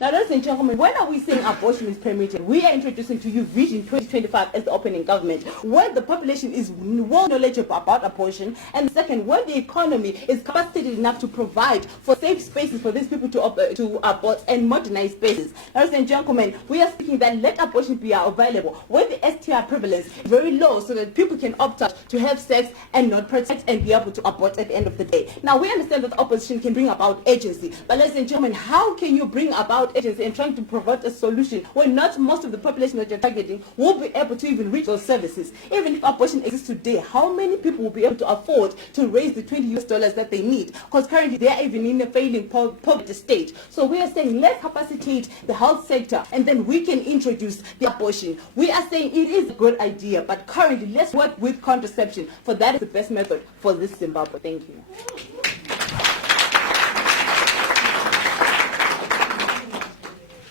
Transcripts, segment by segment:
Now, ladies and gentlemen, when are we saying abortion is permitted? We are introducing to you Vision 2025 as the opening government, where the population is well knowledgeable about abortion, and second, where the economy is capacitated enough to provide for safe spaces for these people to abort and modernize spaces. Ladies and gentlemen, we are speaking that let abortion be available where the STI prevalence is very low, so that people can opt out to have sex and not protect and be able to abort at the end of the day. Now, we understand that the opposition can bring about agency, but ladies and gentlemen, how can you bring about agency and trying to provide a solution when not most of the population that you're targeting will be able to even reach those services? Even if abortion exists today, how many people will be able to afford to raise the $20 that they need? Because currently they are even in a failing poverty state. So we are saying let's capacitate the health sector and then we can introduce the abortion. We are saying it is a good idea, but currently let's work with contraception, for that is the best method for this Zimbabwe. Thank you.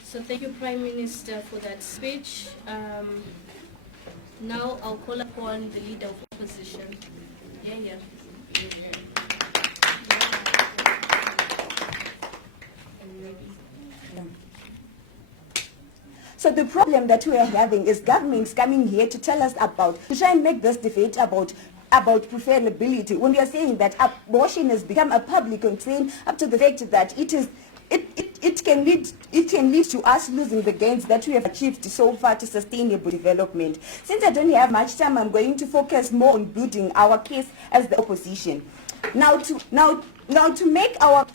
So thank you, Prime Minister, for that speech. Now I'll call upon the Leader of Opposition. So the problem that we are having is governments coming here to tell us about, to try and make this debate about preferability, when we are saying that abortion has become a public concern, up to the fact that it can lead to us losing the gains that we have achieved so far to sustainable development. Since I don't have much time, I'm going to focus more on building our case as the opposition. Now to make our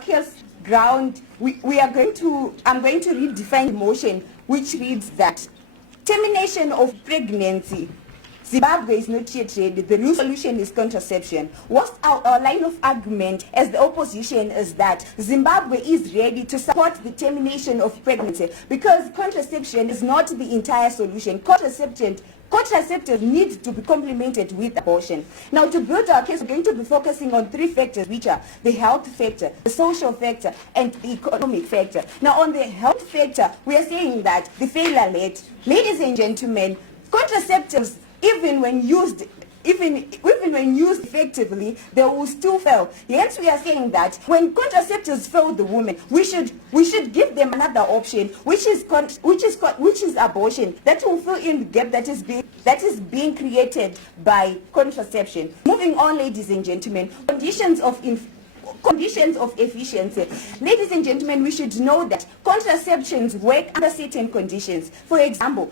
case ground, I'm going to redefine the motion, which reads that termination of pregnancy. Zimbabwe is not yet ready. The real solution is contraception. What's our line of argument as the opposition is that Zimbabwe is ready to support the termination of pregnancy because contraception is not the entire solution. Contraceptives need to be complemented with abortion. Now, to build our case, we're going to be focusing on three factors, which are the health factor, the social factor, and the economic factor. Now, on the health factor, we are saying that the failure rate, ladies and gentlemen, contraceptives, even when used effectively, they will still fail. Hence, we are saying that when contraceptives fail the woman, we should give them another option, which is abortion, that will fill in the gap that is being created by contraception. Moving on, ladies and gentlemen, conditions of efficiency. Ladies and gentlemen, we should know that contraceptions work under certain conditions. For example,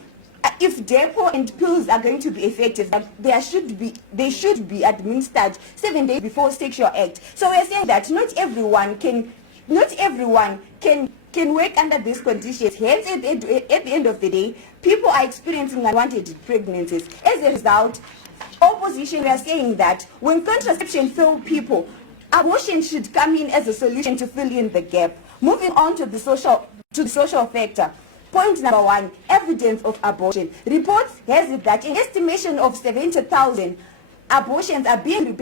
if depo and pills are going to be effective, they should be administered 7 days before sexual act. So we're saying that not everyone can work under these conditions. Hence, at the end of the day, people are experiencing unwanted pregnancies. As a result, opposition, we are saying that when contraception fails people, abortion should come in as a solution to fill in the gap. Moving on to the social factor. Point number one, evidence of abortion. Reports has it that an estimation of 70,000 abortions are being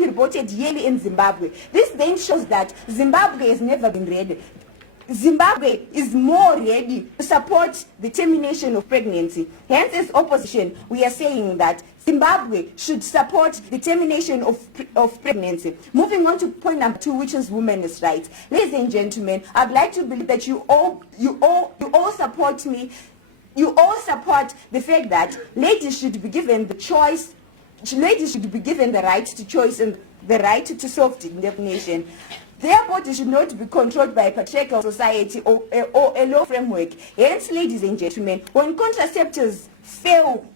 reported yearly in Zimbabwe. This then shows that Zimbabwe has never been ready. Zimbabwe is more ready to support the termination of pregnancy. Hence, as opposition, we are saying that Zimbabwe should support the termination of pregnancy. Moving on to point number two, which is women's rights. Ladies and gentlemen, I'd like to believe that you all support me. You all support the fact that ladies should be given the choice. Ladies should be given the right to choice and the right to self-determination. Their body should not be controlled by a patriarchal society or a law framework. Hence, ladies and gentlemen, when contraceptives fail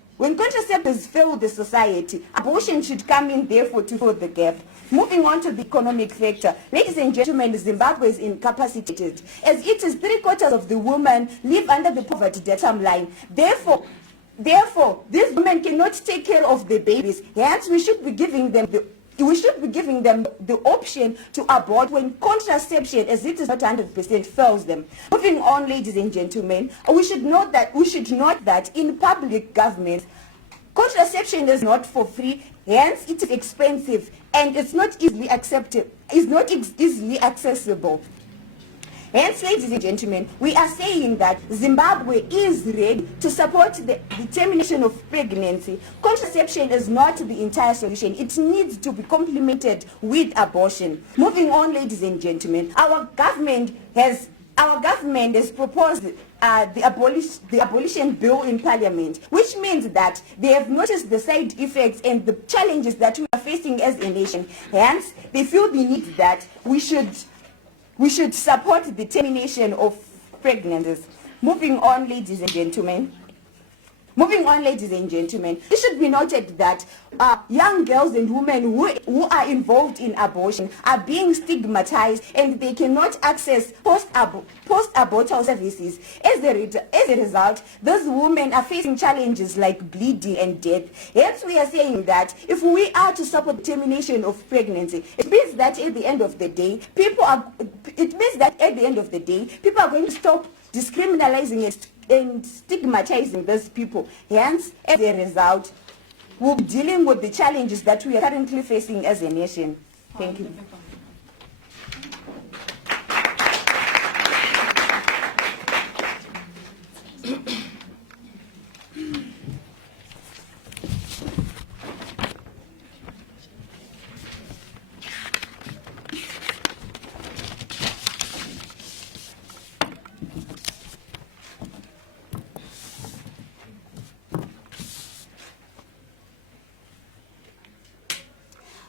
the society, abortion should come in therefore to fill the gap. Moving on to the economic factor. Ladies and gentlemen, Zimbabwe is incapacitated, as it is 3/4 of the women live under the poverty datum line. Therefore, these women cannot take care of the babies. Hence, we should be giving them the option to abort when contraception, as it is not 100%, fails them. Moving on, ladies and gentlemen, we should note that in public governments, contraception is not for free. Hence, it is expensive and it's not easily easily accessible. Hence, ladies and gentlemen, we are saying that Zimbabwe is ready to support the termination of pregnancy. Contraception is not the entire solution. It needs to be complemented with abortion. Moving on, ladies and gentlemen, our government has our government has proposed the abolition bill in parliament, which means that they have noticed the side effects and the challenges that we are facing as a nation. Hence, they feel the need that we should support the termination of pregnancies. Moving on, ladies and gentlemen. It should be noted that young girls and women who are involved in abortion are being stigmatized and they cannot access post-abortal services. As a result, those women are facing challenges like bleeding and death. Hence, we are saying that if we are to support the termination of pregnancy, it means that at the end of the day, people are going to stop discriminalizing and stigmatizing those people. Hence, as a result, we'll be dealing with the challenges that we are currently facing as a nation. Thank you.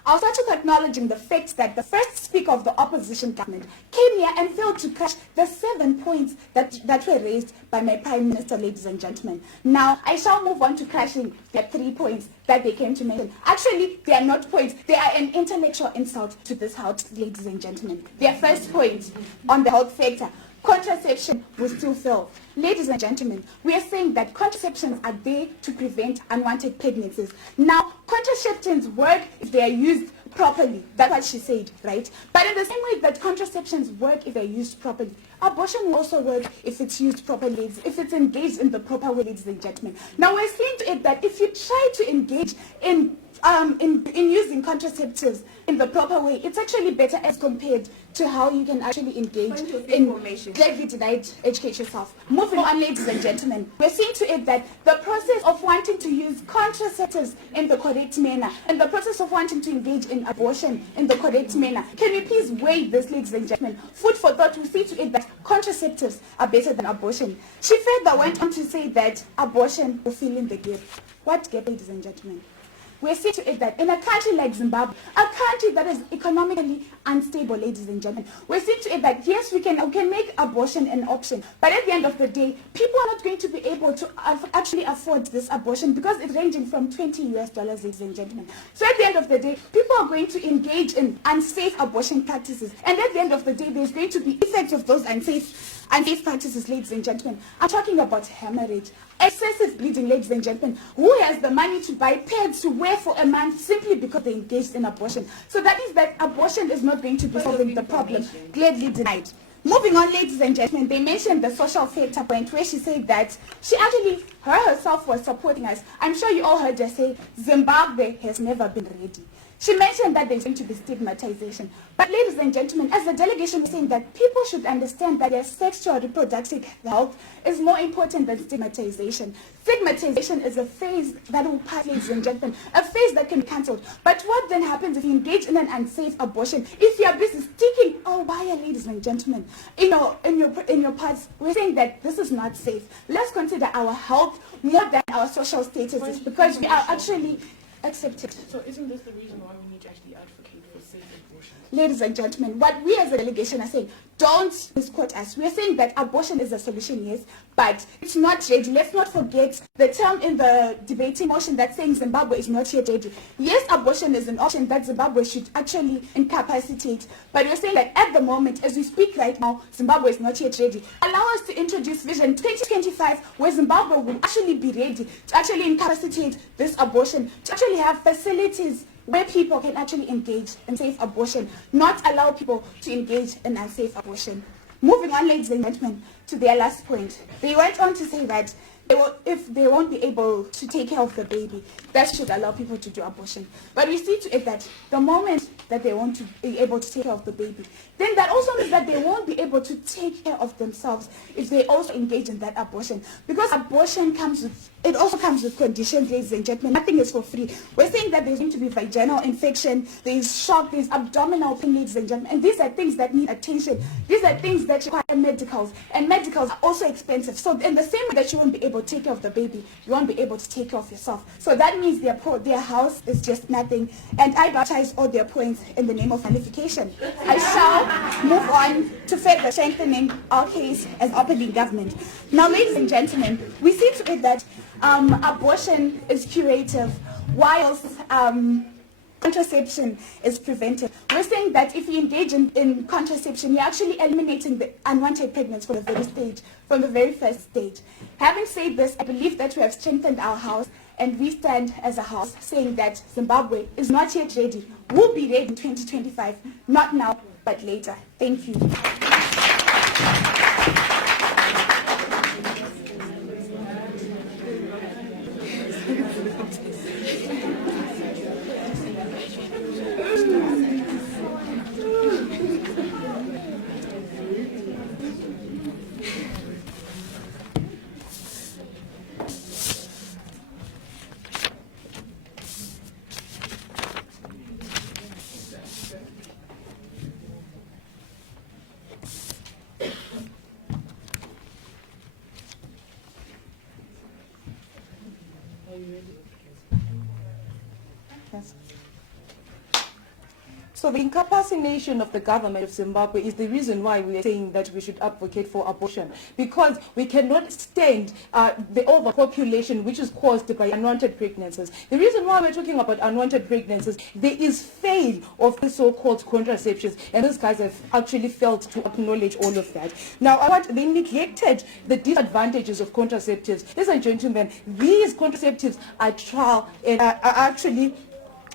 I'll start with acknowledging the fact that the first speaker of the opposition government came here and failed to crush the 7 points that were raised by my Prime Minister, ladies and gentlemen. Now, I shall move on to crushing the 3 points that they came to mention. Actually, they are not points. They are an intellectual insult to this house, ladies and gentlemen. Their first point on the health sector: contraception will still fail. Ladies and gentlemen, we are saying that contraceptions are there to prevent unwanted pregnancies. Now, contraceptions work if they are used properly. That's what she said, right? But in the same way that contraceptions work if they're used properly, abortion will also work if it's used properly, if it's engaged in the proper way, ladies and gentlemen. Now, we're saying to it that if you try to engage in using contraceptives in the proper way, it's actually better as compared to how you can actually engage in clearly denied educate yourself. Moving on, ladies and gentlemen, we're seeing to it that the process of wanting to use contraceptives in the correct manner and the process of wanting to engage in abortion in the correct manner, can we please weigh this, ladies and gentlemen? Food for thought. We see to it that contraceptives are better than abortion. She further went on to say that abortion will fill in the gap. What gap, ladies and gentlemen? We see to it that in a country like Zimbabwe, a country that is economically unstable, ladies and gentlemen, we see to it that yes, we can make abortion an option, but at the end of the day, people are not going to be able to actually afford this abortion because it's ranging from $20 US, ladies and gentlemen. So at the end of the day, people are going to engage in unsafe abortion practices, and at the end of the day, there's going to be effects of those unsafe practices, ladies and gentlemen. I'm talking about hemorrhage, excessive bleeding, ladies and gentlemen. Who has the money to buy pads to wear for a month simply because they engaged in abortion? So that means that abortion is not going to be solving the problem. Gladly denied. Moving on, ladies and gentlemen, they mentioned the social factor point where she said that she actually, herself was supporting us. I'm sure you all heard her say, Zimbabwe has never been ready. She mentioned that there's going to be stigmatization. But ladies and gentlemen, as a delegation, we're saying that people should understand that their sexual reproductive health is more important than stigmatization. Stigmatization is a phase that will pass, ladies and gentlemen, a phase that can be cancelled. But what then happens if you engage in an unsafe abortion? If you are busy sticking wire, ladies and gentlemen, in your parts, we're saying that this is not safe. Let's consider our health more than our social status, because we are actually accepted. So isn't this the reason why we need to actually advocate for safe abortion? Ladies and gentlemen, what we as a delegation are saying, don't misquote us. We are saying that abortion is a solution, yes, but it's not ready. Let's not forget the term in the debating motion that's saying Zimbabwe is not yet ready. Yes, abortion is an option that Zimbabwe should actually incapacitate, but we're saying that at the moment, as we speak right now, Zimbabwe is not yet ready. Allow us to introduce Vision 2025, where Zimbabwe will actually be ready to actually incapacitate this abortion, to actually have facilities where people can actually engage in safe abortion, not allow people to engage in unsafe abortion. Moving on, ladies and gentlemen, to their last point. They went on to say that if they won't be able to take care of the baby, that should allow people to do abortion. But we see to it that the moment that they won't be able to take care of the baby, then that also means that they won't be able to take care of themselves if they also engage in that abortion. Because abortion comes with it also comes with conditions, ladies and gentlemen. Nothing is for free. We're saying that there's going to be vaginal infection, there's shock, there's abdominal pain, ladies and gentlemen. And these are things that need attention. These are things that require medicals. And medicals are also expensive. So in the same way that you won't be able to take care of the baby, you won't be able to take care of yourself. So that means their house is just nothing. And I baptize all their points in the name of nullification. I shall move on to further strengthening our case as opening government. Now, ladies and gentlemen, we see to it that abortion is curative, whilst contraception is preventive. We're saying that if you engage in contraception, you're actually eliminating the unwanted pregnancy from the very first stage. Having said this, I believe that we have strengthened our house, and we stand as a house saying that Zimbabwe is not yet ready. We'll be ready in 2025, not now, but later. Thank you. Yes. So the incapacity of the government of Zimbabwe is the reason why we are saying that we should advocate for abortion, because we cannot stand the overpopulation which is caused by unwanted pregnancies. The reason why we're talking about unwanted pregnancies, there is fail of the so-called contraceptions, and these guys have actually failed to acknowledge all of that. Now, they neglected the disadvantages of contraceptives. Ladies and gentlemen, these contraceptives are trial and are actually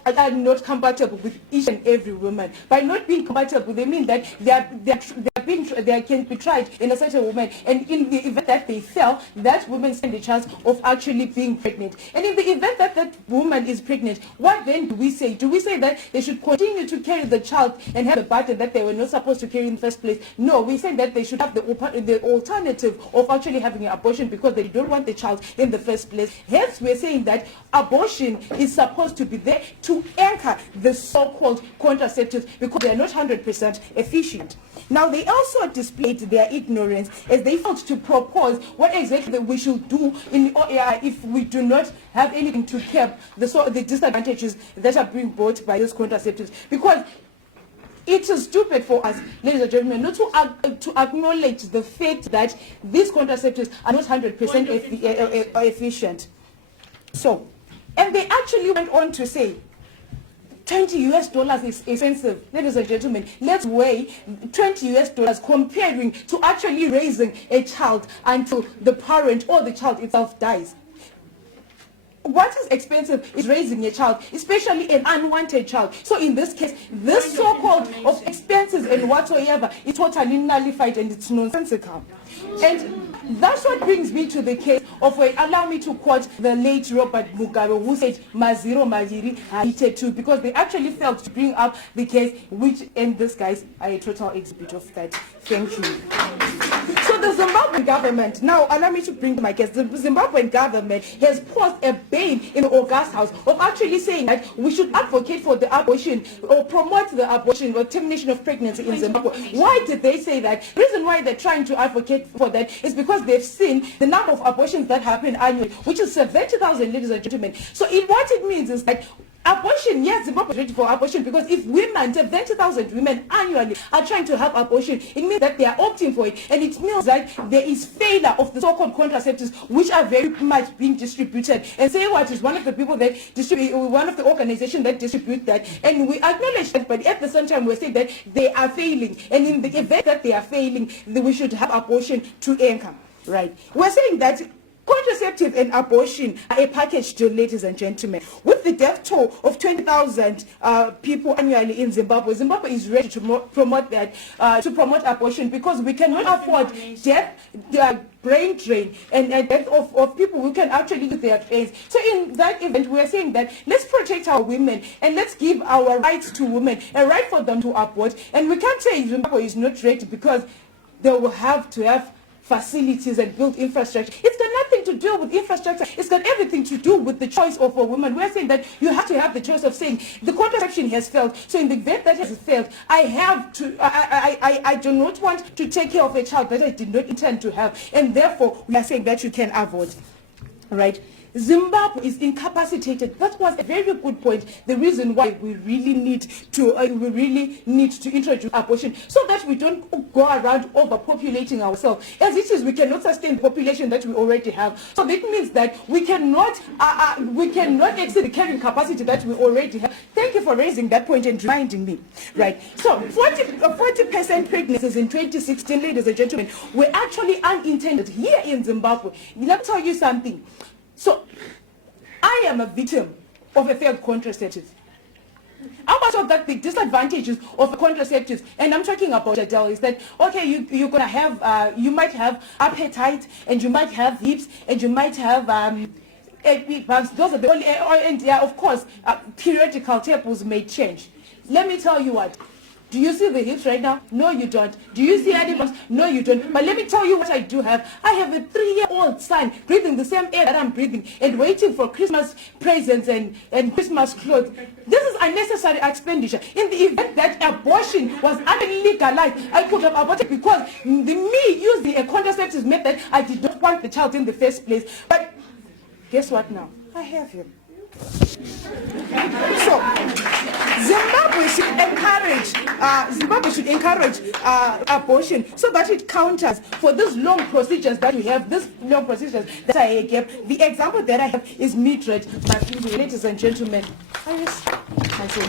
are not compatible with each and every woman. By not being compatible, they mean that they can be tried in a certain woman, and in the event that they fail, that woman stands a chance of actually being pregnant. And in the event that that woman is pregnant, what then do we say? Do we say that they should continue to carry the child and have the burden that they were not supposed to carry in the first place? No, we say that they should have the alternative of actually having an abortion because they don't want the child in the first place. Hence, we're saying that abortion is supposed to be there to anchor the so-called contraceptives because they are not 100% efficient. Now, they also displayed their ignorance as they failed to propose what exactly we should do in if we do not have anything to curb the disadvantages that are being brought by these contraceptives. Because it is stupid for us, ladies and gentlemen, not to acknowledge the fact that these contraceptives are not 100% efficient. So, and they actually went on to say, $20 is expensive. Ladies and gentlemen, let's weigh $20 comparing to actually raising a child until the parent or the child itself dies. What is expensive is raising a child, especially an unwanted child. So in this case, this so-called of expenses and whatsoever is totally nullified and it's nonsensical. And that's what brings me to the case of, allow me to quote the late Robert Mugabe, who said, Maziro Majiri hated too, because they actually failed to bring up the case, which, and this guys are a total exhibit of that. Thank you. So the Zimbabwean government, now allow me to bring my case, the Zimbabwean government has paused a bail in the August House of actually saying that we should advocate for the abortion or promote the abortion or termination of pregnancy in Zimbabwe. Why did they say that? The reason why they're trying to advocate for that is because they've seen the number of abortions that happen annually, which is 70,000, ladies and gentlemen. So what it means is that abortion, yes, Zimbabwe is ready for abortion, because if women, 70,000 women annually are trying to have abortion, it means that they are opting for it, and it means that there is failure of the so-called contraceptives, which are very much being distributed. And say what is one of the people that distribute, one of the organizations that distribute that, and we acknowledge that, but at the same time we say that they are failing, and in the event that they are failing, we should have abortion to anchor. Right? We're saying that contraceptive and abortion are a package deal, ladies and gentlemen. With the death toll of 20,000 people annually in Zimbabwe, Zimbabwe is ready to promote that, to promote abortion, because we cannot afford death, brain drain, and death of people who can actually use their brains. So in that event, we are saying that let's protect our women and let's give our rights to women, a right for them to abort. And we can't say Zimbabwe is not ready, because they will have to have facilities and build infrastructure. It's got nothing to do with infrastructure. It's got everything to do with the choice of a woman. We're saying that you have to have the choice of saying the contraception has failed. So in the event that has failed, I do not want to take care of a child that I did not intend to have. And therefore, we are saying that you can abort. Right? Zimbabwe is incapacitated. That was a very good point. The reason why we really need to introduce abortion, so that we don't go around overpopulating ourselves. As it is, we cannot sustain the population that we already have. So that means that we cannot exceed the carrying capacity that we already have. Thank you for raising that point and reminding me. Right. So 40% pregnancies in 2016, ladies and gentlemen, were actually unintended here in Zimbabwe. Let me tell you something. So, I am a victim of a failed contraceptive. How much of that the disadvantages of contraceptives, and I'm talking about Adele, is that, okay, you're going to have, you might have appetite, and you might have hips, and you might have, those are the only, and yeah, of course, periodical tables may change. Let me tell you what. Do you see the hips right now? No, you don't. Do you see any bumps? No, you don't. But let me tell you what I do have. I have a 3-year-old son breathing the same air that I'm breathing and waiting for Christmas presents and Christmas clothes. This is unnecessary expenditure. In the event that abortion was unlegalized, I could have aborted because me using a contraceptive method, I did not want the child in the first place. But guess what now? I have him. So, Zimbabwe should encourage abortion so that it counters for these long procedures that we have, these long procedures that I gave. The example that I have is midriff, but ladies and gentlemen, I say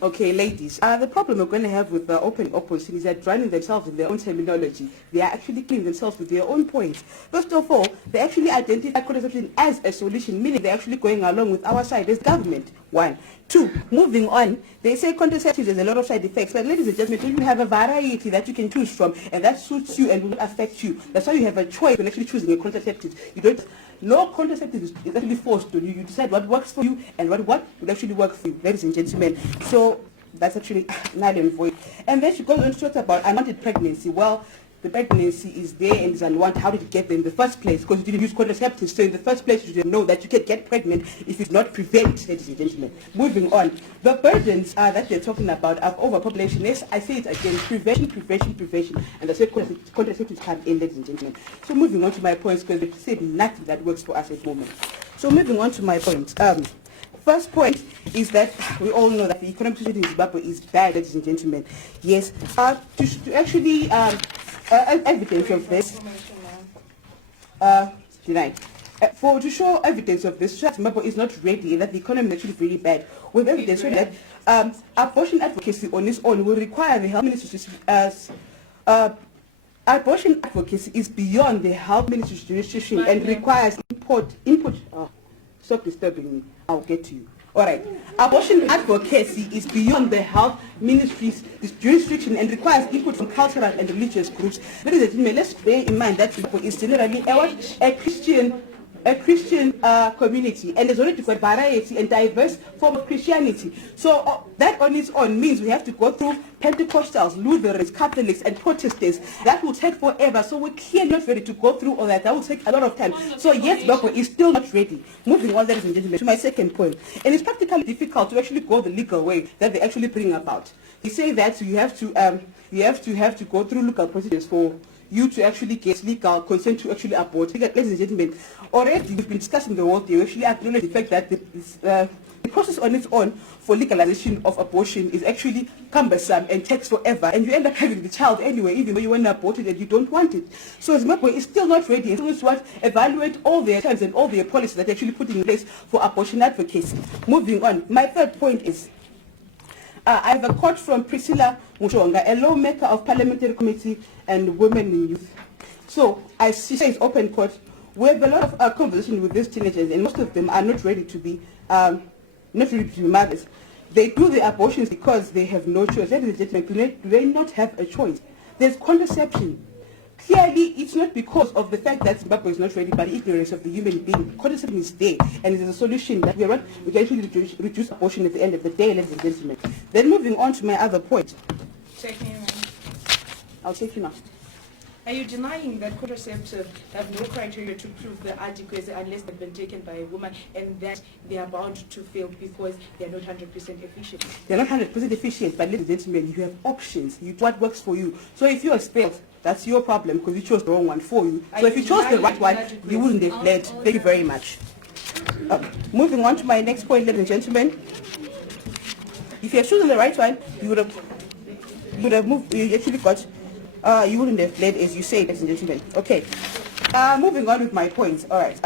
Okay, ladies, the problem we're going to have with the open opposition is that drowning themselves in their own terminology. They are actually killing themselves with their own points. First of all, they actually identify contraception as a solution, meaning they're actually going along with our side as government. 1. 2, moving on, they say contraceptives has a lot of side effects. But ladies and gentlemen, you have a variety that you can choose from, and that suits you and will not affect you. That's why you have a choice when actually choosing a contraceptive. You don't. No contraceptive is actually forced on you. You decide what works for you and what will actually work for you, ladies and gentlemen. So that's actually null and void. And then she goes on to talk about unwanted pregnancy. Well, the pregnancy is there and is unwanted. How did it get there in the first place? Because you didn't use contraceptives. So in the first place, you didn't know that you can get pregnant if it's not prevented, ladies and gentlemen. Moving on. The burdens that they're talking about of overpopulation, yes, I say it again, prevention. And that's where contraceptives come in, ladies and gentlemen. So moving on to my points, because they've said nothing that works for us at the moment. So moving on to my points. First point is that we all know that the economic situation in Zimbabwe is bad, ladies and gentlemen. Yes, to actually evidence of this, denied. To show evidence of this, Zimbabwe is not ready and that the economy is actually very bad. With evidence that abortion advocacy on its own will require the health ministry abortion advocacy is beyond the health ministry's jurisdiction and requires input. Stop disturbing me. I'll get to you. All right. Abortion advocacy is beyond the health ministry's jurisdiction and requires input from cultural and religious groups. Ladies and gentlemen, let's bear in mind that Zimbabwe is generally a Christian community, and there's already got variety and diverse form of Christianity. So that on its own means we have to go through Pentecostals, Lutherans, Catholics, and Protestants. That will take forever. So we're clearly not ready to go through all that. That will take a lot of time. So yes, Zimbabwe is still not ready. Moving on, ladies and gentlemen, to my second point. And it's practically difficult to actually go the legal way that they actually bring about. They say that you have to go through legal procedures for you to actually get legal consent to actually abort. Ladies and gentlemen, already we've been discussing the world. They actually acknowledge the fact that the process on its own for legalization of abortion is actually cumbersome and takes forever, and you end up having the child anyway, even though you want to abort it and you don't want it. So Zimbabwe is still not ready and still needs to evaluate all their terms and all their policies that they're actually putting in place for abortion advocacy. Moving on, my third point is I have a quote from Priscilla Mushonga, a lawmaker of Parliamentary Committee and Women in Youth. So, she says, open quote, we have a lot of conversation with these teenagers, and most of them are not ready to be mothers. They do the abortions because they have no choice. Ladies and gentlemen, do they not have a choice? There's contraception. Clearly, it's not because of the fact that Zimbabwe is not ready, but ignorance of the human being. Contraception is there, and it is a solution that we can actually reduce abortion at the end of the day, ladies and gentlemen. Then moving on to my other point. Take me, ma'am. I'll take you now. Are you denying that contraceptives have no criteria to prove the adequacy unless they've been taken by a woman, and that they are bound to fail because they are not 100% efficient? They're not 100% efficient, but ladies and gentlemen, you have options. You do what works for you. So if you are failed, that's your problem because you chose the wrong one for you. So if you chose the right one, you wouldn't have led. Thank you very much. Moving on to my next point, ladies and gentlemen. If you had chosen the right one, you would have moved. You actually got. You wouldn't have led, as you say, ladies and gentlemen. Okay. Moving on with my points. All right.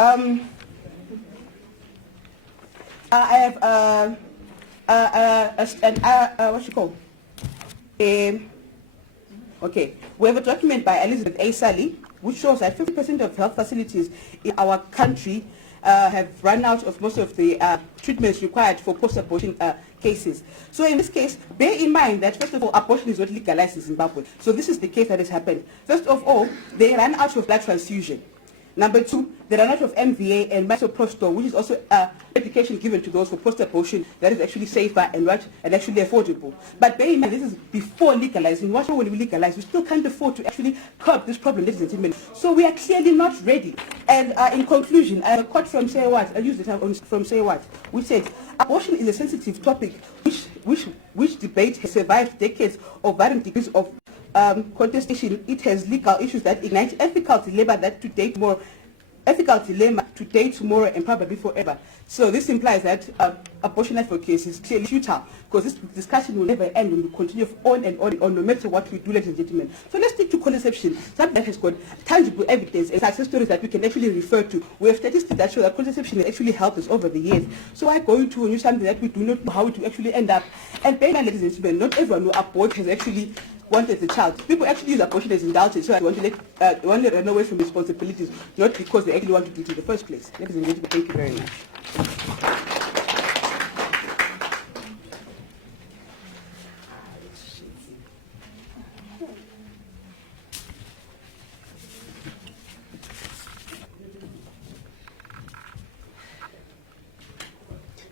I have what you call? Okay. We have a document by Elizabeth A. Sally, which shows that 50% of health facilities in our country have run out of most of the treatments required for post-abortion cases. So in this case, bear in mind that first of all, abortion is not legalized in Zimbabwe. So this is the case that has happened. First of all, they ran out of blood transfusion. Number two, they ran out of MVA and misoprostol, which is also medication given to those for post-abortion that is actually safer and actually affordable. But bear in mind, this is before legalizing. What when we legalize, we still can't afford to actually curb this problem, ladies and gentlemen. So we are clearly not ready. And in conclusion, I have a quote from Say What. I used it from Say What, which said, abortion is a sensitive topic which debate has survived decades of varying degrees of contestation. It has legal issues that ignite ethical dilemma to date tomorrow and probably forever. So this implies that abortion advocacy is clearly futile because this discussion will never end when we continue on and on and on, no matter what we do, ladies and gentlemen. So let's stick to contraception, something that has got tangible evidence and success stories that we can actually refer to. We have statistics that show that contraception has actually helped us over the years. So I'm going to use something that we do not know how to actually end up. And bear in mind, ladies and gentlemen, not everyone who aborts has actually wanted the child. People actually use abortion as indulgence, so they want to run away from responsibilities, not because they actually want to do it in the first place. Ladies and gentlemen, thank you very much.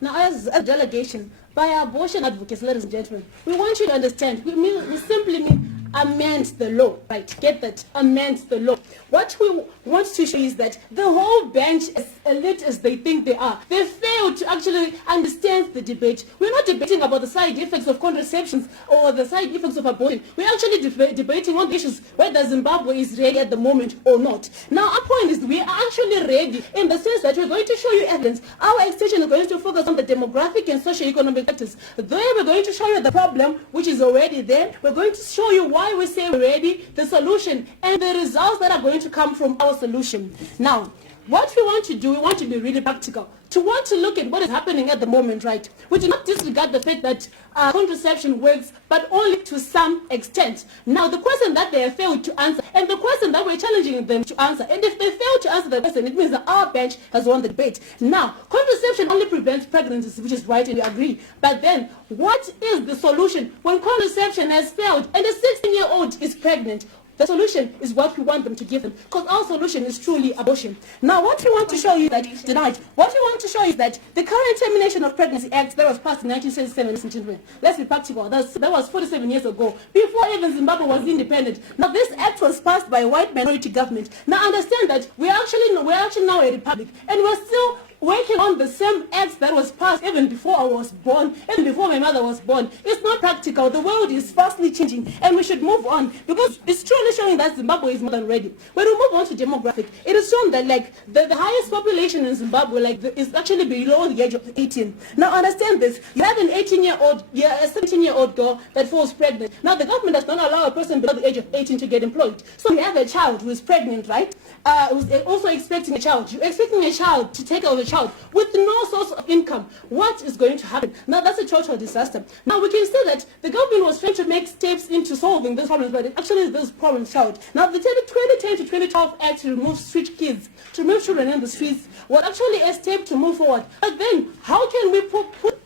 Now, as a delegation, by abortion advocates, ladies and gentlemen, we want you to understand, we simply mean amend the law, right? Get that? Amend the law. What we want to show is that the whole bench, as elite as they think they are, they fail to actually understand the debate. We're not debating about the side effects of contraceptions or the side effects of abortion. We're actually debating on the issues whether Zimbabwe is ready at the moment or not. Now, our point is we are actually ready in the sense that we're going to show you evidence. Our extension is going to focus on the demographic and socio-economic factors. There we're going to show you the problem, which is already there. We're going to show you why we say we're ready, the solution, and the results that are going to come from our solution. Now, what we want to do, we want to be really practical. To want to look at what is happening at the moment, right? We do not disregard the fact that contraception works, but only to some extent. Now, the question that they have failed to answer, and the question that we're challenging them to answer, and if they fail to answer the question, it means that our bench has won the debate. Now, contraception only prevents pregnancies, which is right, and we agree. But then, what is the solution when contraception has failed and a 16-year-old is pregnant? The solution is what we want them to give them, because our solution is truly abortion. Now, what we want to show you that tonight, what we want to show you is that the current Termination of Pregnancy Act that was passed in 1977, listen, children, let's be practical, that was 47 years ago, before even Zimbabwe was independent. Now, this act was passed by a white minority government. Now, understand that we're actually now a republic, and we're still working on the same act that was passed even before I was born, even before my mother was born. It's not practical. The world is fastly changing, and we should move on, because it's truly showing that Zimbabwe is more than ready. When we move on to demographic, it is shown that the highest population in Zimbabwe is actually below the age of 18. Now understand this. You have an 18-year-old, a 17-year-old girl that falls pregnant. Now the government does not allow a person below the age of 18 to get employed. So you have a child who is pregnant, right? Who's also expecting a child. You're expecting a child to take care of a child with no source of income, what is going to happen? Now, that's a total disaster. Now, we can say that the government was trying to make steps into solving these problems, but it actually is this problem child. Now, the 2010 to 2012 Act to remove street kids, to remove children in the streets, was actually a step to move forward. But then, how can we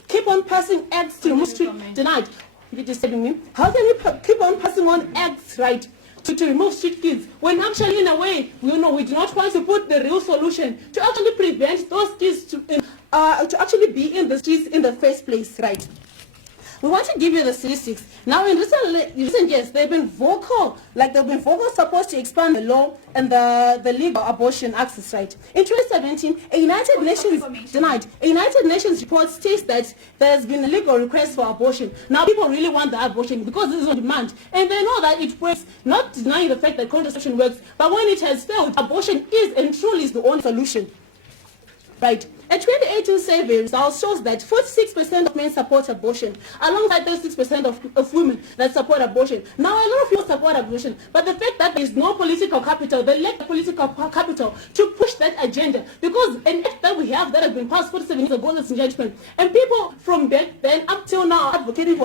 keep on passing acts to remove street denied? You're disturbing me. How can we keep on passing on acts, right, to remove street kids, when actually, in a way, we do not want to put the real solution to actually prevent those kids to actually be in the streets in the first place, right? We want to give you the statistics. Now, in recent years, they've been vocal supposed to expand the law and the legal abortion access, right? In 2017, a United Nations report states that there has been a legal request for abortion. Now, people really want the abortion because this is on demand, and they know that it works, not denying the fact that contraception works, but when it has failed, abortion is and truly is the only solution, right? A 2018 survey result shows that 46% of men support abortion, alongside 36% of women that support abortion. Now, a lot of people support abortion, but the fact that there is no political capital, they lack the political capital to push that agenda, because an act that we have that has been passed 47 years ago, ladies and gentlemen, and people from back then up till now are advocating for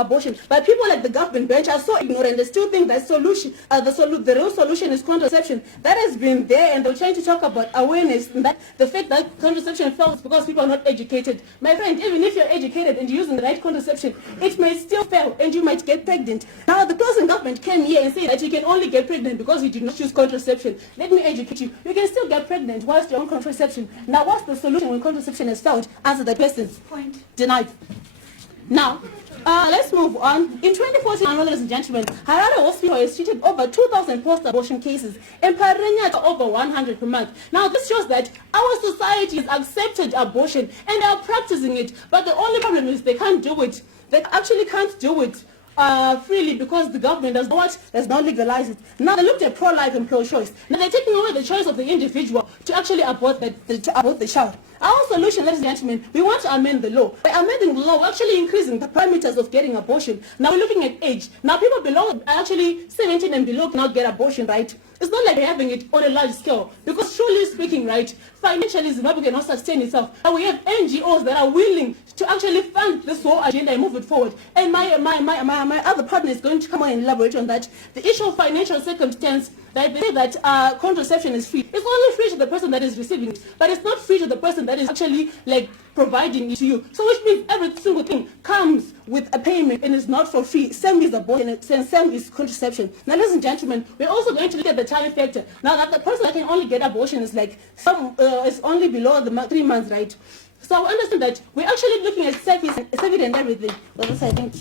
abortion, but people like the government bench are so ignorant, they still think that the real solution is contraception. That has been there, and they're trying to talk about awareness, and that the fact that contraception fails because people are not educated. My friend, even if you're educated and you're using the right contraception, it may still fail and you might get pregnant. Now, the closing government came here and said that you can only get pregnant because you did not choose contraception. Let me educate you. You can still get pregnant whilst you're on contraception. Now, what's the solution when contraception is failed? Answer the question. Point. Denied. Now, let's move on. In 2014, ladies and gentlemen, Harare Hospital has treated over 2,000 post-abortion cases, and Parenyata over 100 per month. Now, this shows that our society has accepted abortion and they are practicing it, but the only problem is they can't do it. They actually can't do it freely because the government does not legalize it. Now, they looked at pro-life and pro-choice. Now, they're taking away the choice of the individual to actually abort the child. Our solution, ladies and gentlemen, we want to amend the law. By amending the law, we're actually increasing the parameters of getting abortion. Now, we're looking at age. Now, people below, actually 17 and below, cannot get abortion, right? It's not like they're having it on a large scale. Because truly speaking, right, financially, Zimbabwe cannot sustain itself. And we have NGOs that are willing to actually fund this whole agenda and move it forward. And my other partner is going to come on and elaborate on that. The issue of financial circumstance, that they say that contraception is free. It's only free to the person that is receiving it, but it's not free to the person that is actually like providing it to you. So which means every single thing comes with a payment and is not for free. Same is abortion and same is contraception. Now, ladies and gentlemen, we're also going to look at the time factor. Now, that the person that can only get abortion is like is only below the 3 months, right? So I understand that we're actually looking at service and everything. Well, this I think.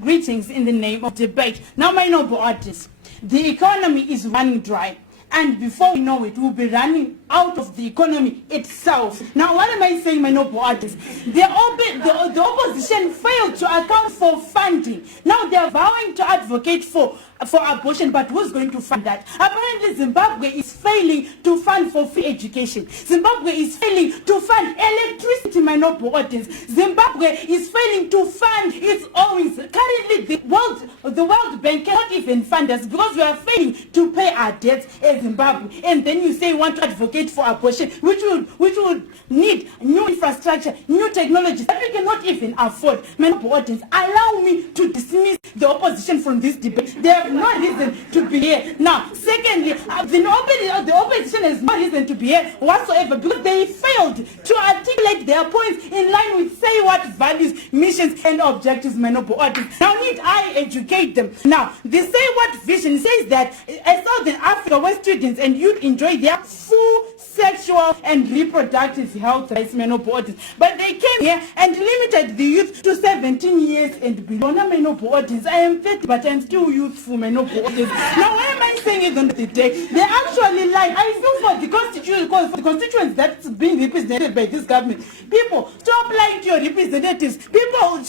Greetings in the name of debate. Now, my noble audience, the economy is running dry. And before we know it, we'll be running out of the economy itself. Now, what am I saying, my noble audience? The opposition failed to account for funding. Now, they're vowing to advocate for abortion, but who's going to fund that? Apparently, Zimbabwe is failing to fund for free education. Zimbabwe is failing to fund electricity, my noble audience. Zimbabwe is failing to fund its owns. Currently, the World Bank cannot even fund us because we are failing to pay our debts as Zimbabwe. And then you say you want to advocate for abortion, which would need new infrastructure, new technologies that we cannot even afford. My noble audience, allow me to dismiss the opposition from this debate. They have no reason to be here. Now, secondly, the opposition has no reason to be here whatsoever because they failed to articulate their points in line with say what values, missions, and objectives, my noble audience. Now, need I educate them? Now, the say what vision says that a Southern Africa where students and youth enjoy their full sexual and reproductive health rights, menopause. But they came here and limited the youth to 17 years and below. Now, menopause, I am 30, but I'm still youthful, menopause. Now, why am I saying it on the day? They actually lie. I feel for the constitution, for the constituents that's being represented by this government. People, stop lying to your representatives. People,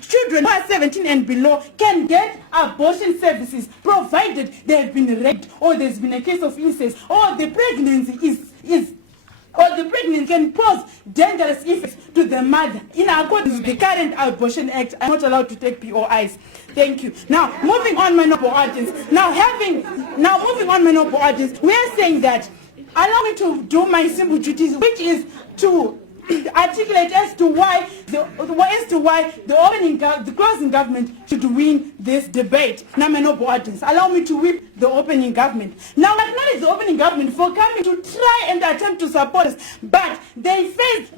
children who are 17 and below can get abortion services provided they have been raped or there's been a case of incest or the pregnancy or the pregnancy can pose dangerous effects to the mother. In accordance with the current Abortion Act, I'm not allowed to take POIs. Thank you. Now, moving on, menopause. Now, moving on, menopause. We are saying that, allow me to do my simple duties, which is to articulate as to why the closing government should win this debate. Now, menopause. Allow me to win the opening government. Now, I acknowledge the opening government for coming to try and attempt to support us, but they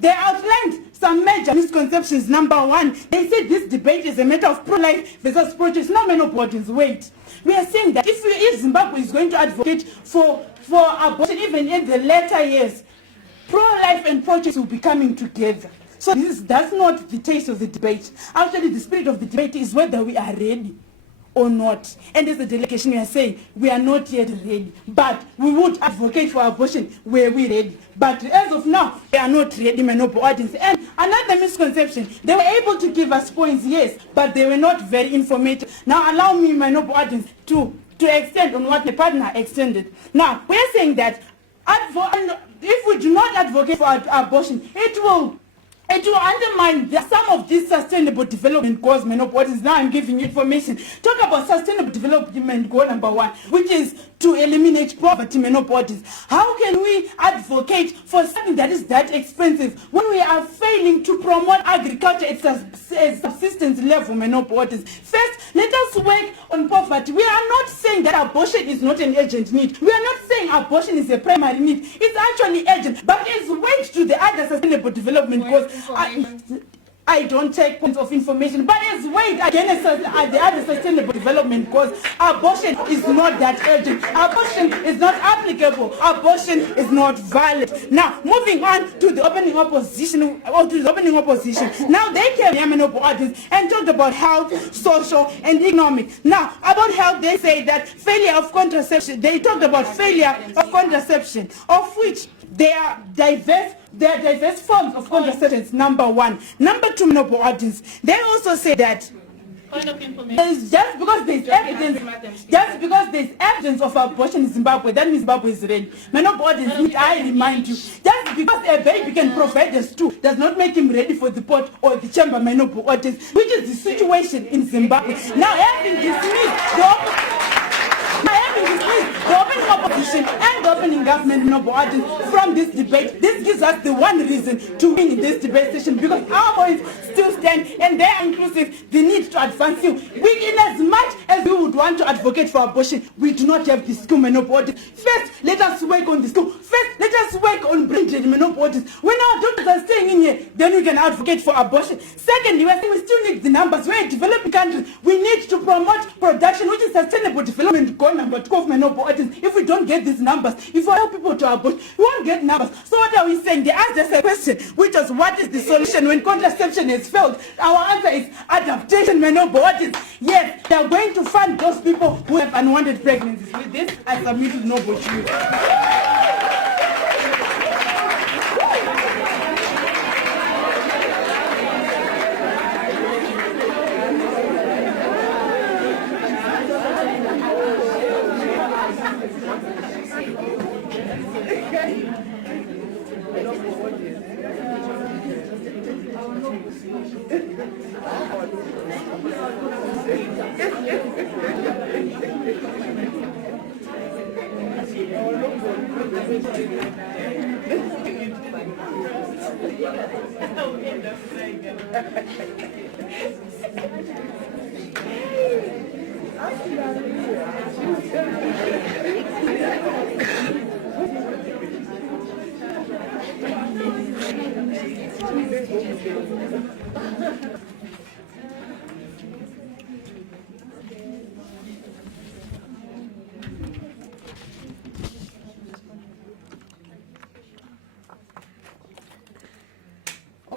outlined some major misconceptions. Number one, they said this debate is a matter of pro-life versus pro-choice. Now, menopause, wait. We are saying that if Zimbabwe is going to advocate for abortion, even in the later years, pro-life and pro-choice will be coming together. So that's not the taste of the debate. Actually, the spirit of the debate is whether we are ready or not. And as a delegation, we are saying we are not yet ready. But we would advocate for abortion where we're ready. But as of now, we are not ready, menopause. And another misconception, they were able to give us points, yes, but they were not very informative. Now, allow me, menopause, to extend on what the partner extended. Now, we're saying that if we do not advocate for abortion, it will undermine some of these sustainable development goals, menopause. Now I'm giving you information. Talk about sustainable development goal number 1, which is to eliminate poverty, menopause. How can we advocate for something that is that expensive when we are failing to promote agriculture at a subsistence level, menopause? First, let us work on poverty. We are not saying that abortion is not an urgent need. We are not saying abortion is a primary need. It's actually urgent, but it's weight to the other sustainable development goals. I don't take points of information, but as weight against the other sustainable development goals, abortion is not that urgent. Abortion is not applicable. Abortion is not valid. Now, moving on to the opening opposition, Now, they came here, menopause, and talked about health, social, and economic. Now, about health, they say that failure of contraception, they talked about failure of contraception, of which there are diverse forms of contraception, number 1. Number 2, menopause. They also say that just because there's evidence of abortion in Zimbabwe, that means Zimbabwe is ready. Menopause, I remind you, just because a baby can provide a stool does not make him ready for the pot or the chamber, menopause, which is the situation in Zimbabwe. Now, having dismissed the opening opposition and the opening government menopause from this debate, this gives us the one reason to win in this debate session, because our points still stand and they are inclusive. The need to advance you. We, in as much as we would want to advocate for abortion, we do not have the skill, menopause. First, let us work on the skill. First, let us work on brain drain, menopause. When our doctors are staying in here, then we can advocate for abortion. Secondly, we still need the numbers. We're a developing country. We need to promote production, which is sustainable development goal number 12, menopause. If we don't get these numbers, if we allow people to abort, we won't get numbers. So what are we saying? They asked us a question, which was, what is the solution when contraception has failed? Our answer is adaptation, menopause. Yes, they are going to fund those people who have unwanted pregnancies. With this, I submit to no vote to you.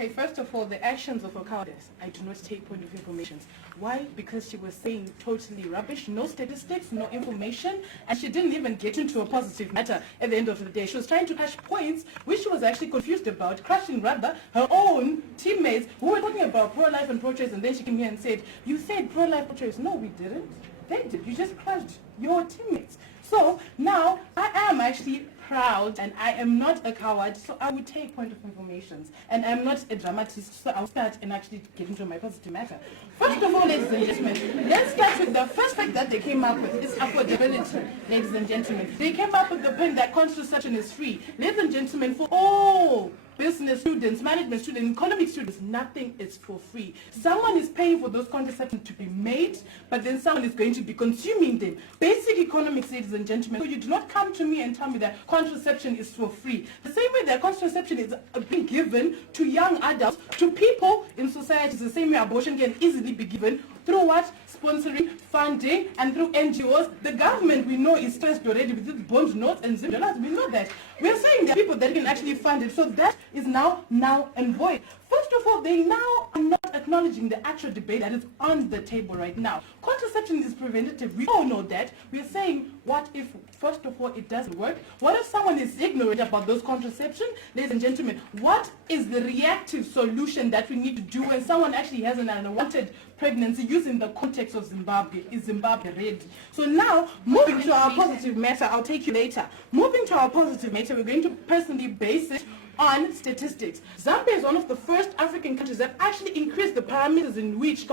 Okay, first of all, the actions of Okadas, I do not take point of information. Why? Because she was saying totally rubbish, no statistics, no information, and she didn't even get into a positive matter at the end of the day. She was trying to crash points, which she was actually confused about, crashing rather her own teammates who were talking about pro-life and pro-choice, and then she came here and said, you said pro-life, pro-choice. No, we didn't. They did. You just crushed your teammates. So now I am actually proud and I am not a coward, so I would take point of information. And I'm not a dramatist, so I'll start and actually get into my positive matter. First of all, ladies and gentlemen, let's start with the first fact that they came up with is affordability, ladies and gentlemen. They came up with the point that contraception is free. Ladies and gentlemen, for all business students, management students, economic students, nothing is for free. Someone is paying for those contraceptions to be made, but then someone is going to be consuming them. Basic economics, ladies and gentlemen. So you do not come to me and tell me that contraception is for free. The same way that contraception is being given to young adults, to people in society, the same way abortion can easily be given through what? Sponsoring, funding, and through NGOs. The government, we know, is stressed already with its bond notes and $0. We know that. We're saying there are people that can actually fund it. So that is now and void. First of all, they now are not acknowledging the actual debate that is on the table right now. Contraception is preventative. We all know that. We're saying, what if, first of all, it doesn't work? What if someone is ignorant about those contraception? Ladies and gentlemen, what is the reactive solution that we need to do when someone actually has an unwanted pregnancy using the context of Zimbabwe? Is Zimbabwe ready? So now, moving to our positive matter, I'll take you later. Moving to our positive matter, we're going to personally base it on statistics. Zambia is one of the first African countries that actually increased the parameters in which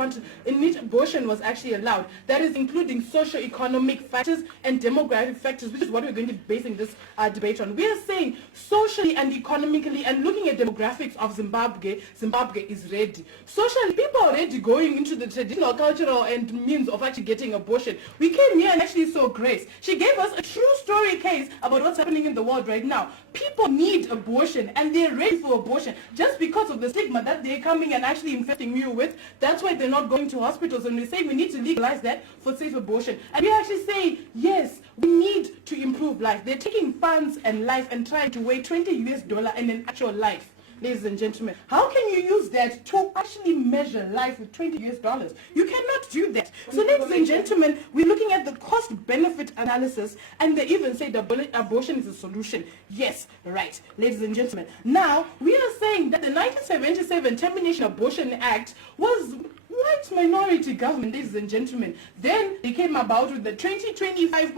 abortion was actually allowed. That is including socio-economic factors and demographic factors, which is what we're going to be basing this debate on. We are saying socially and economically and looking at demographics of Zimbabwe, Zimbabwe is ready. Socially, people are already going into the traditional, cultural and means of actually getting abortion. We came here and actually saw Grace. She gave us a true story case about what's happening in the world right now. People need abortion and they're ready for abortion just because of the stigma that they're coming and actually infecting you with. That's why they're not going to hospitals, and we say we need to legalize that for safe abortion. And we actually say, yes, we need to improve life. They're taking funds and life and trying to weigh $20 in an actual life. Ladies and gentlemen, how can you use that to actually measure life with $20? You cannot do that. So ladies and gentlemen, we're looking at the cost-benefit analysis, and they even say that abortion is a solution. Yes, right, ladies and gentlemen. Now, we are saying that the 1977 Termination Abortion Act was white minority government, ladies and gentlemen. Then they came about with the 2025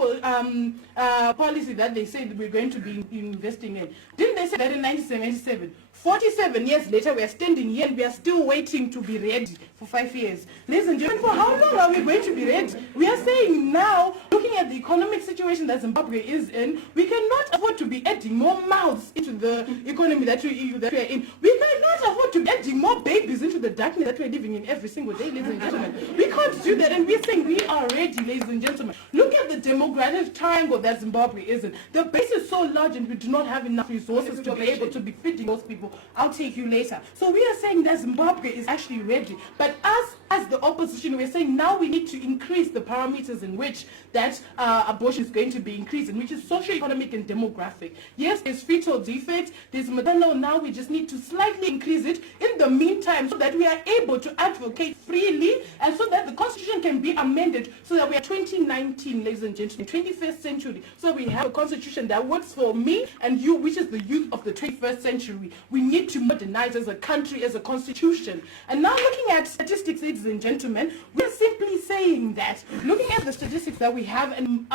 policy that they said we're going to be investing in. Didn't they say that in 1977? 47 years later, we are standing here and we are still waiting to be ready for 5 years. Ladies and gentlemen, for how long are we going to be ready? We are saying now, looking at the economic situation that Zimbabwe is in, we cannot afford to be adding more mouths into the economy that we are in. We cannot afford to be adding more babies into the darkness that we're living in every single day, ladies and gentlemen. We can't do that, and we're saying we are ready, ladies and gentlemen. Look at the demographic triangle that Zimbabwe is in. The base is so large and we do not have enough resources to be able to be feeding those people. I'll take you later. So we are saying that Zimbabwe is actually ready. But us, as the opposition, we're saying now we need to increase the parameters in which that abortion is going to be increased, in which is socio-economic and demographic. Yes, there's fetal defects, there's maternal. Now we just need to slightly increase it in the meantime so that we are able to advocate freely and so that the constitution can be amended so that we are 2019, ladies and gentlemen, 21st century. So we have a constitution that works for me and you, which is the youth of the 21st century. We need to modernize as a country, as a constitution. And now looking at statistics, ladies and gentlemen, we're simply saying that, looking at the statistics that we have and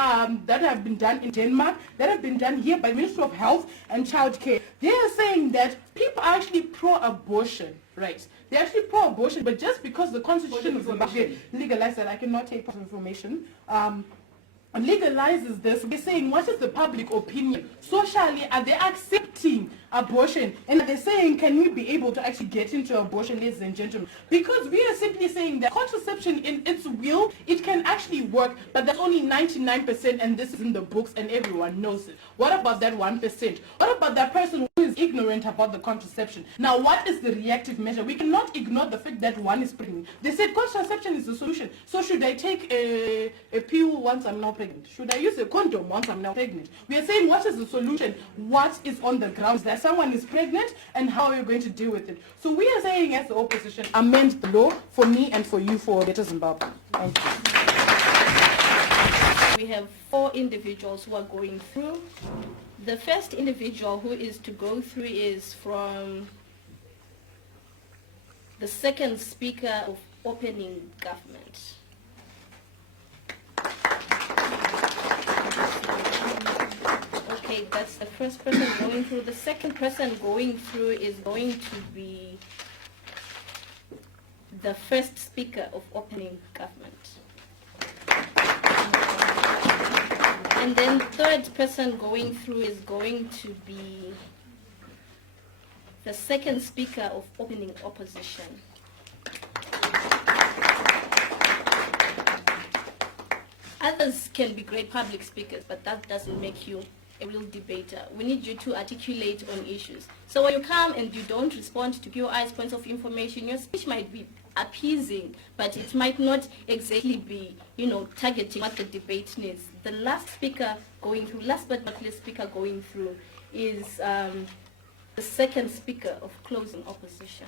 that have been done in Denmark, that have been done here by the Ministry of Health and Child Care, they are saying that people are actually pro-abortion. Right. They're actually pro-abortion, but just because the constitution of Zimbabwe legalized that, I cannot take part of information, legalizes this, we're saying what is the public opinion? Socially, are they accepting abortion? And they're saying, can we be able to actually get into abortion, ladies and gentlemen? Because we are simply saying that contraception in its will, it can actually work, but that's only 99%, and this is in the books and everyone knows it. What about that 1%? What about that person who is ignorant about the contraception. Now, what is the reactive measure? We cannot ignore the fact that one is pregnant. They said contraception is the solution. So should I take a pill once I'm now pregnant? Should I use a condom once I'm now pregnant? We are saying, what is the solution? What is on the ground? That someone is pregnant, and how are you going to deal with it? So we are saying, as the opposition, amend the law for me and for you for a better Zimbabwe. Thank you. We have 4 individuals who are going through. The first individual who is to go through is from the second speaker of opening government. Okay, that's the first person going through. The second person going through is going to be the first speaker of opening government. And then third person going through is going to be the second speaker of opening opposition. Others can be great public speakers, but that doesn't make you a real debater. We need you to articulate on issues. So when you come and you don't respond to POI's points of information, your speech might be appeasing, but it might not exactly be, targeting what the debate needs. The last speaker going through, last but not least speaker going through, is the second speaker of closing opposition.